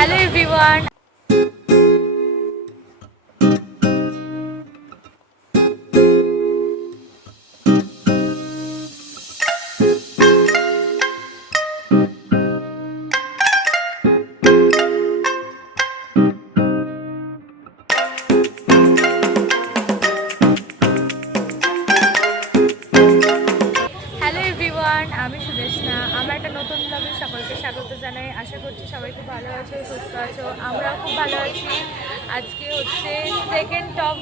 Hello everyone. আমি সুদেশনা, আমার একটা নতুন ব্লগে সকলকে স্বাগত জানাই। আশা করছি সবাই খুব ভালো আছো, সুস্থ আছো। আমরাও খুব ভালো আছি। আজকে হচ্ছে 2nd অফ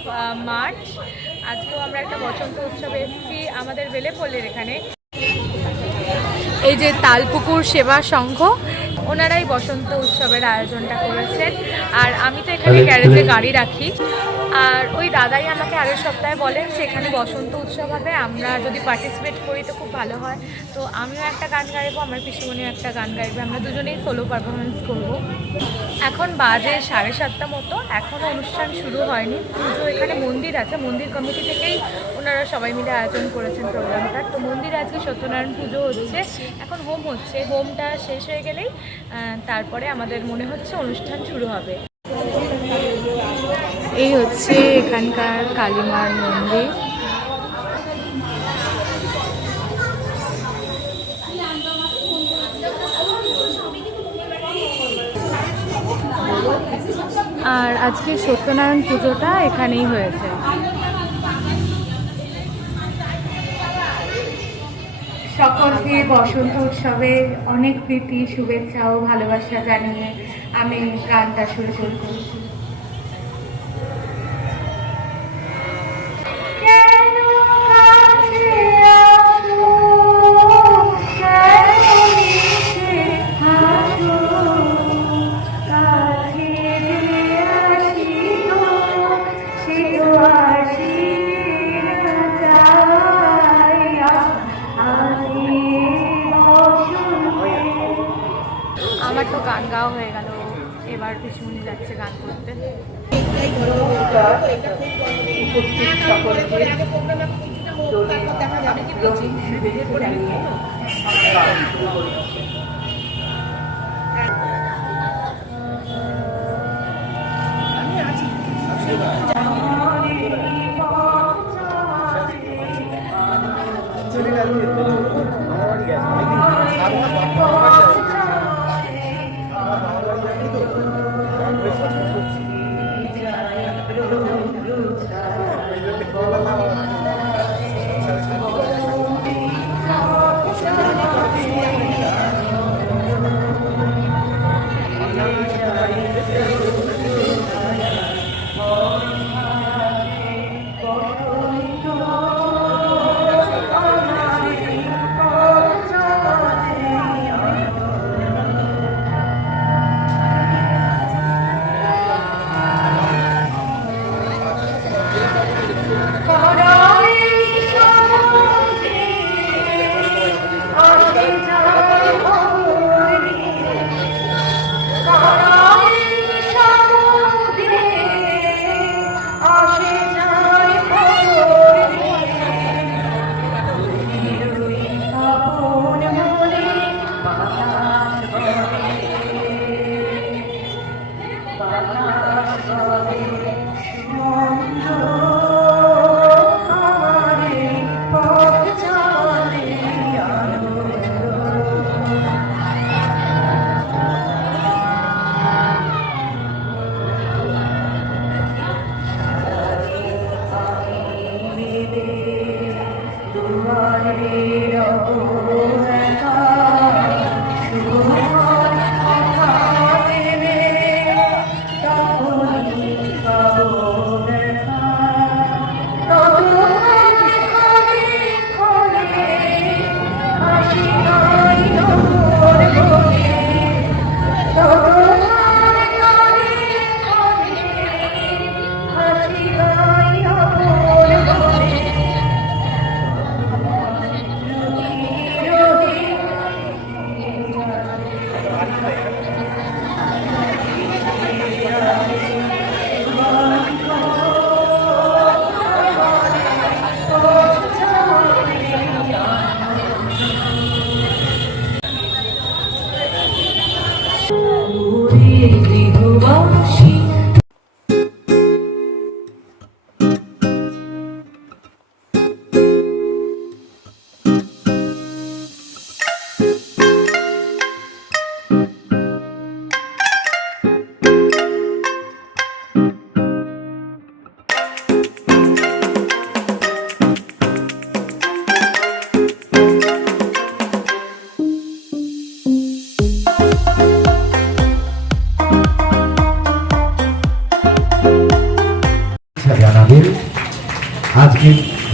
মার্চ। আজকেও আমরা একটা বসন্ত উৎসবে এসেছি আমাদের বেলেপল্লির এখানে। এই যে তালপুকুর সেবা সংঘ, ওনারাই বসন্ত উৎসবের আয়োজনটা করেছেন। আর আমি তো এখানে গ্যারেজে গাড়ি রাখি, আর ওই দাদাই আমাকে আগের সপ্তাহে বলেন যে এখানে বসন্ত উৎসব হবে, আমরা যদি পার্টিসিপেট করি তো খুব ভালো হয়। তো আমিও একটা গান গাইবো, আমার পিসিমণিও একটা গান গাইবে, আমরা দুজনেই সোলো পারফরমেন্স করবো। এখন বাজে 7:30 মতো, এখনও অনুষ্ঠান শুরু হয়নি। পুজো এখানে মন্দির আছে, মন্দির কমিটি থেকেই ওনারা সবাই মিলে আয়োজন করেছেন প্রোগ্রামটা। তো মন্দিরে আজকে সত্যনারায়ণ পুজো হচ্ছে, এখন হোম হচ্ছে। হোমটা শেষ হয়ে গেলেই তারপরে আমাদের মনে হচ্ছে অনুষ্ঠান শুরু হবে। এই হচ্ছে এখানকার কালীমার মন্দির। আর আজকে সত্যনারায়ণ পুজোটা এখানেই হয়েছে। সকলকে বসন্ত উৎসবের অনেক প্রীতি, শুভেচ্ছা ও ভালোবাসা জানিয়ে আমি গানটা শুরু করছি। আমার তো গান গাওয়া হয়ে গেল, এবার পিছুমনি যাচ্ছে গান করতে।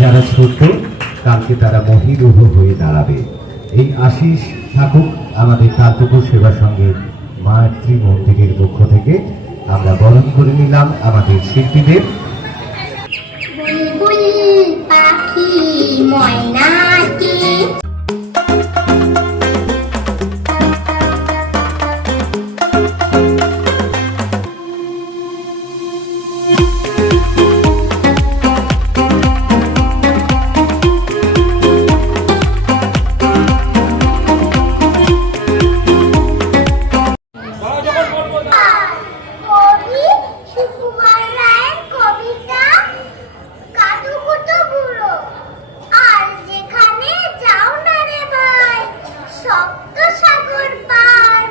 যারা ছোট কালকে তারা মহিরুহ হয়ে দাঁড়াবে। এই আশিস থাকুক আমাদের তালপুকুর সেবা সঙ্গের মাতৃ মন্দিরের পক্ষ থেকে। আমরা বরণ করে নিলাম আমাদের শিল্পীদের। বুলবুল পাখি ময়নাটি কবি সুকুমার রায়ের কবিতা কাটুকুটো বুড়ো। আর যেখানে যাও না রে ভাই সপ্ত সাগর পার,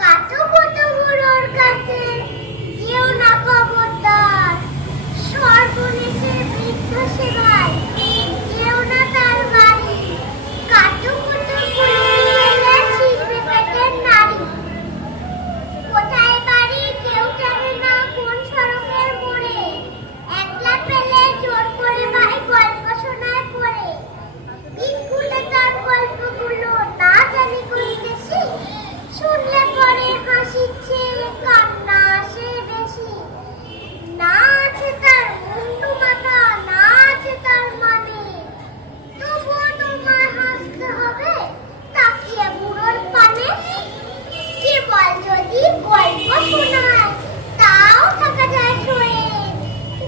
কাটুকুটো বুড়োর কাছে যেও না খবরদার। সর্বনেশে বৃদ্ধ সে ভাই যেও না তার বাড়ি, কাটুকুটো বুড়ো গেলে ছিঁড়বে পেটের নাড়ি। কোথায় বাড়ি কেউ জানে না কোন সড়কের মোড়ে, একলা পেলে জোর করে ভাই গল্প শোনায় পড়ে। বিস্কুলে তার গল্পগুলো না জানি কইতেছি, শুনলে পরে হাসিচ্ছে কান্না আসে বেশি। না আছে তার মুন্ডু মাথা, না আছে তার মানে, তবুও তোমার হাসতে হবে তাকিয়ে বুড়োর পানে। কেবল যদি গল্প শোনায় তাও থাকা যায় শোয়ে,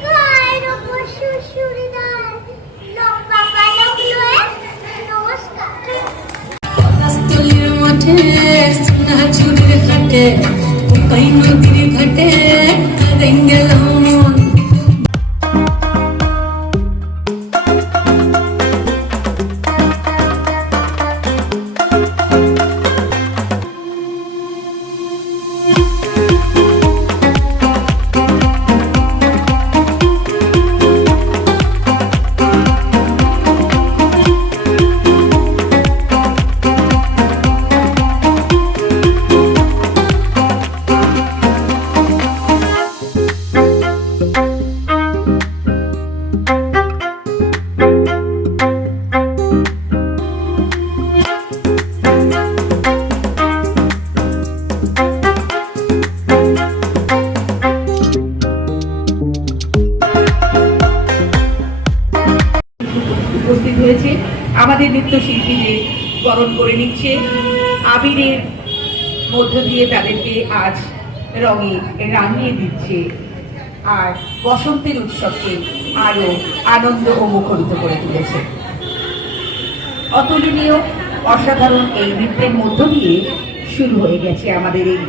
গায়ের ওপর সুরসুরিদার লম্বা পালক লয়ে। নমস্কার। রাস্তার মাঠে সোনা চুরির ঘাটে কোপাই নদীর ঘাটে গেলাম। উপস্থিত হয়েছে আমাদের নৃত্যশিল্পীদের বরণ করে নিচ্ছে, আবিরের মধ্য দিয়ে তাদেরকে আজ রঙে রাঙিয়ে দিচ্ছে, আর বসন্তের উৎসবকে আরো আনন্দ ও মুখরিত করে তুলেছে। অতুলনীয় অসাধারণ এই নৃত্যের মধ্য দিয়ে শুরু হয়ে গেছে আমাদের এই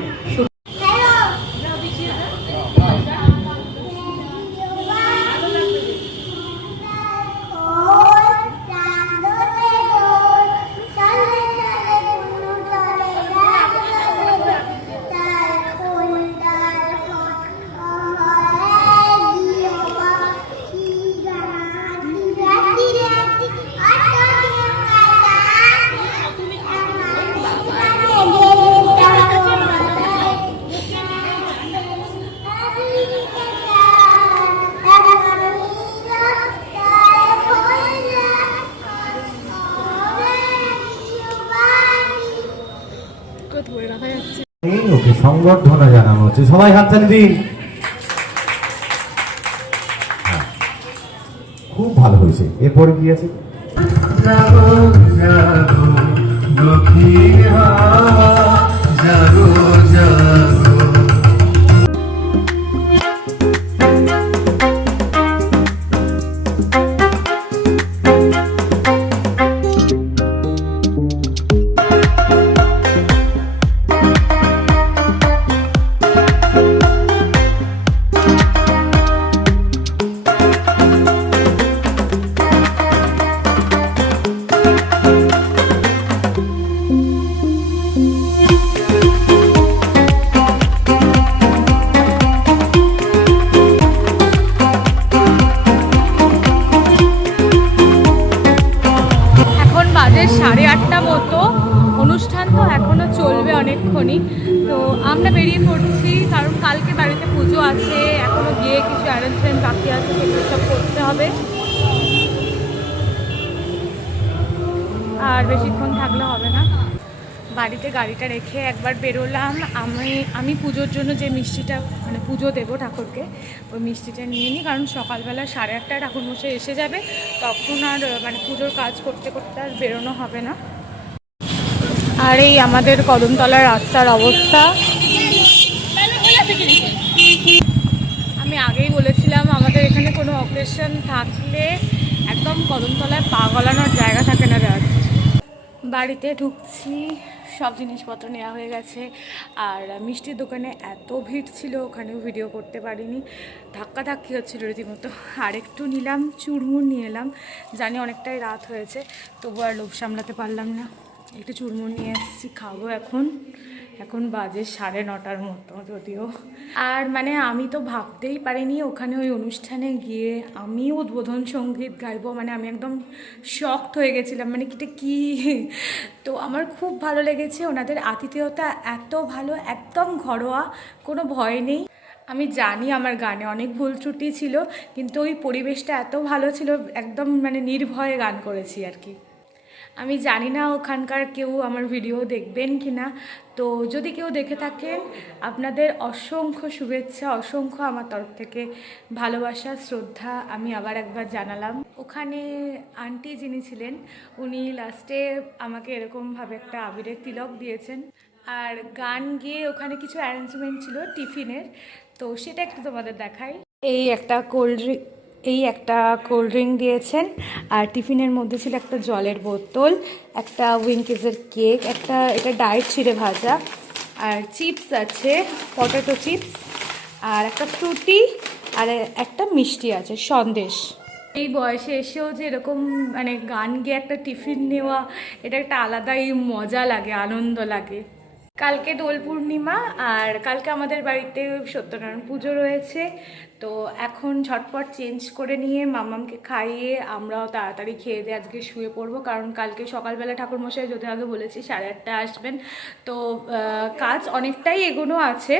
ওকে সংবর্ধনা জানানো হচ্ছে, সবাই হাততালি দিন। হ্যাঁ, খুব ভালো হয়েছে। এরপরে কি আছে? জাগো জাগো দক্ষিণ হাওয়া, জাগো জাগো। অনেকক্ষণই। তো আমরা বেরিয়ে পড়ছি, কারণ কালকে বাড়িতে পুজো আছে, এখনও গিয়ে কিছু অ্যারেঞ্জমেন্ট বাকি আছে, সেগুলো সব করতে হবে। আর বেশিক্ষণ থাকলে হবে না। বাড়িতে গাড়িটা রেখে একবার বেরোলাম। আমি পুজোর জন্য যে মিষ্টিটা মানে পুজো দেবো ঠাকুরকে, ওই মিষ্টিটা নিয়ে নিই, কারণ সকালবেলা 8:30 ঠাকুরমশাই এসে যাবে, তখন আর মানে পুজোর কাজ করতে করতে আর বেরোনো হবে না। আর এই আমাদের কদমতলার রাস্তার অবস্থা। আমি আগেই বলেছিলাম আমাদের এখানে কোনো অকেশন থাকলে একদম কদমতলায় পা গলানোর জায়গা থাকে না। রাত বাড়িতে ঢুকছি, সব জিনিসপত্র নেওয়া হয়ে গেছে। আর মিষ্টির দোকানে এত ভিড় ছিল, ওখানেও ভিডিও করতে পারিনি, ধাক্কাধাক্কি হচ্ছিল রীতিমতো। আর একটু নিলাম, চুড়মুড় নিয়ে এলাম, জানি অনেকটাই রাত হয়েছে, তবু আর লোভ সামলাতে পারলাম না, একটু চুড়মুড় নিয়ে এসেছি, খাবো এখন বাজে 9:30 মতো যদিও। আর মানে আমি তো ভাবতেই পারিনি ওখানে ওই অনুষ্ঠানে গিয়ে আমি উদ্বোধন সঙ্গীত গাইবো, মানে আমি একদম শকড হয়ে গেছিলাম, মানে এটা কি। তো আমার খুব ভালো লেগেছে, ওনাদের আতিথেয়তা এত ভালো, একদম ঘরোয়া, কোনো ভয় নেই। আমি জানি আমার গানে অনেক ভুল ত্রুটি ছিল, কিন্তু ওই পরিবেশটা এত ভালো ছিল, একদম মানে নির্ভয়ে গান করেছি আর কি। আমি জানি না ওখানকার কেউ আমার ভিডিও দেখবেন কি না, তো যদি কেউ দেখে থাকেন আপনাদের অসংখ্য শুভেচ্ছা, অসংখ্য আমার তরফ থেকে ভালোবাসা, শ্রদ্ধা আমি আবার একবার জানালাম। ওখানে আন্টি যিনি ছিলেন, উনি লাস্টে আমাকে এরকমভাবে একটা আবিরের তিলক দিয়েছেন। আর গান গিয়ে ওখানে কিছু অ্যারেঞ্জমেন্ট ছিল টিফিনের, তো সেটা একটু তোমাদের দেখাই। এই একটা কোল্ড ড্রিঙ্ক দিয়েছেন, আর টিফিনের মধ্যে ছিল একটা জলের বোতল, একটা উইঙ্কিজের কেক, এটা ডায়েট চিড়ে ভাজা, আর চিপস আছে, পটেটো চিপস, আর একটা ফ্রুটি, আর একটা মিষ্টি আছে, সন্দেশ। এই বয়সে এসেও যে এরকম মানে গান গিয়ে একটা টিফিন নেওয়া, এটা একটা আলাদাই মজা লাগে, আনন্দ লাগে। কালকে দোল পূর্ণিমা, আর কালকে আমাদের বাড়িতে সত্যনারায়ণ পুজো রয়েছে, তো এখন ঝটপট চেঞ্জ করে নিয়ে মামামকে খাইয়ে আমরাও তাড়াতাড়ি খেয়ে দিয়ে আজকে শুয়ে পড়বো, কারণ কালকে সকালবেলা ঠাকুরমশাই যদি আগে বলেছি 8:30 আসবেন, তো কাজ অনেকটাই এগোনো আছে।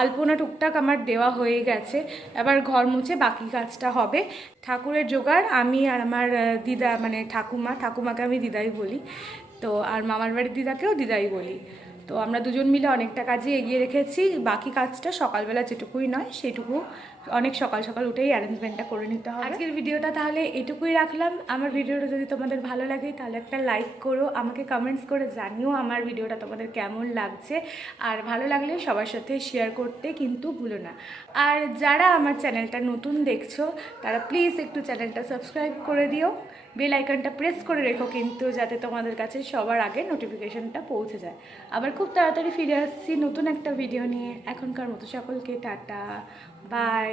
আলপনা টুকটাক আমার দেওয়া হয়ে গেছে, এবার ঘর মুছে বাকি কাজটা হবে। ঠাকুরের জোগাড় আমি আর আমার দিদা, মানে ঠাকুমাকে আমি দিদাই বলি, তো আর মামার বাড়ির দিদাকেও দিদাই বলি, তো আমরা দুজন মিলে অনেকটা কাজে এগিয়ে রেখেছি। বাকি কাজটা সকালবেলা যেটুকুই নয় সেটুকু অনেক সকাল সকাল উঠেই অ্যারেঞ্জমেন্টটা করে নিতে হবে। আজকের ভিডিওটা তাহলে এটুকুই রাখলাম। আমার ভিডিওটা যদি তোমাদের ভালো লাগে তাহলে একটা লাইক করো, আমাকে কমেন্টস করে জানিও আমার ভিডিওটা তোমাদের কেমন লাগছে, আর ভালো লাগলে সবার সাথে শেয়ার করতে কিন্তু ভুলো না। আর যারা আমার চ্যানেলটা নতুন দেখছো তারা প্লিজ একটু চ্যানেলটা সাবস্ক্রাইব করে দিও, বেল আইকনটা প্রেস করে রেখো কিন্তু, যাতে তোমাদের কাছে সবার আগে নোটিফিকেশনটা পৌঁছে যায়। আবার খুব তাড়াতাড়ি ফিরে আসছি নতুন একটা ভিডিও নিয়ে। এখনকার মতো সকলকে টাটা, বাই।